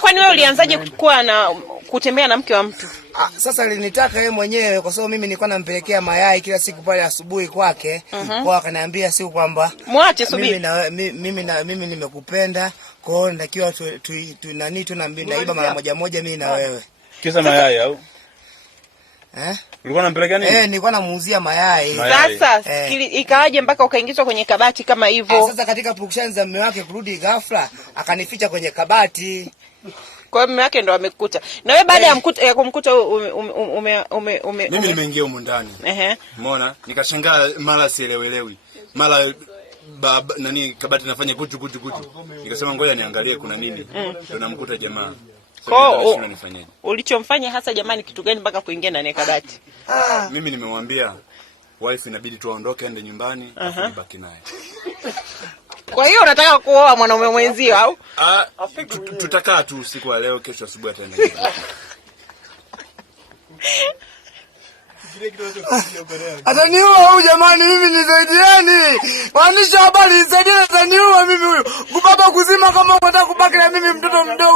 Kwani wewe ulianzaje kutembea na mke wa mtu? Sasa alinitaka yeye mwenyewe kwa sababu mimi nilikuwa nampelekea mayai kila siku pale asubuhi kwake. Kwa akaniambia siku kwamba muache subiri. Mimi nimekupenda, kwa hiyo natakiwa tunaiba mara moja mimi na wewe. Kisa mayai au? Ulikuwa unampelekea nini? Nilikuwa namuuzia mayai. Sasa ikawaje mpaka ukaingizwa kwenye kabati kama hivyo? Sasa katika purukushani za mume wake kurudi ghafla, akanificha kwenye kabati. Kwa hiyo mume wake ndo amekukuta. Na wewe baada ya kumkuta mimi nimeingia huko ndani. Umeona? Nikashangaa mara sielewelewi. Mara kabati nafanya kuchu. Nikasema ngoja niangalie kuna nini. Ndio namkuta jamaa. Kwa ulichomfanya hasa jamani kitu gani mpaka kuingia ndani ya kabati? Mimi nimemwambia wife inabidi tuondoke ende nyumbani, nibaki naye. Kwa hiyo unataka kuoa mwanaume mwenzio au? Tutakaa tu usiku wa leo, kesho asubuhi ataenda nyumbani. Ataniua huyu jamani, mimi nisaidieni. Waandishi habari nisaidieni, ataniua mimi huyu. Kubaba kuzima kama unataka kubaki na mimi mtoto mdogo.